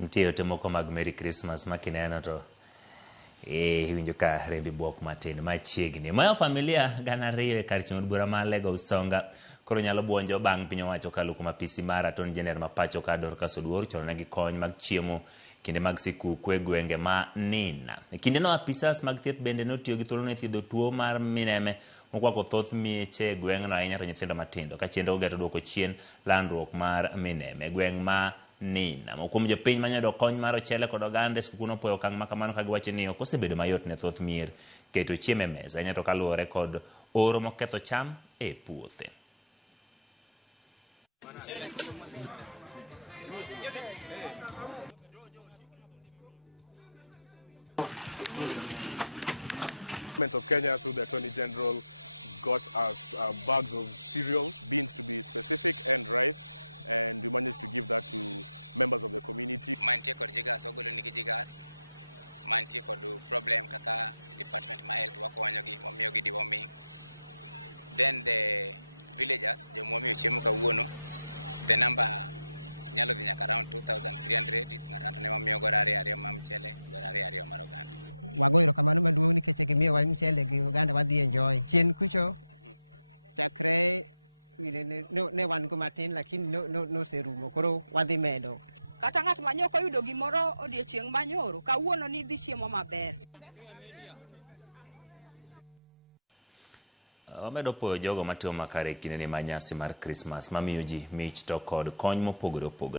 Nitie ote moko mag Merry Christmas makineno to winjo ka rembi buok matin machiegni. Moyo familia gana riyo e kar chieng' bura ma Lego Usonga koro nyalo buonjo bang' piny owacho kalu kuma PC Marathon Jener ma pacho ka Dorcas Oduor choro negi kony mag chiemo kinde mag sikuku e gwenge ma Nina. E kinde no apisas mag thieth bende notiyo gi thuolo ne thiedho tuo mar mineme mokwako thoth mieche e gweng'no ahinya to nyithindo matindo ka chiende ogeto duoko chien landruok mar mineme gweng' ma Nina. Kuom jopiny manyayudo kony mar ochele kod oganda skuku nopuoyo okang' ma kamano ka giwacho ni ok osebedo mayot ne thoth mier keto chiemo e mesa ahinya to kaluwore kod oro moketho cham e puothe. Government of Kenya through the Attorney General got us bags of cereal, beans to be specific, and rice, and we managed to give that to members of the community. Mantie kod jigas ogolo nigi jigas. Mantie kod problem kaka department ma health wakonyo gi wamiyo gi deworming. Then the villagers jomwamiyo chiemo kawuono, the number nyalo dhi nyaka around 2,300 is ng'ato ne wamiyo gorari ariyo ma mchele, gorari ariyo mar oganda. Wagoiro kamano maduong' nikech gimiyo wa mchele gi oganda wadhi enjoy. Chien kucho chakre ne wan go matin lakini no serumo koro wadhi medo. Kata ng'at manyok oyudo gimoro odiochieng' manyoro kawuono ni dhi chiemo maber. Wamedo poyo jogo matimo makare kinde ni manyasi mar Christmas mamiyo ji mich to kod kony mopogore opogore.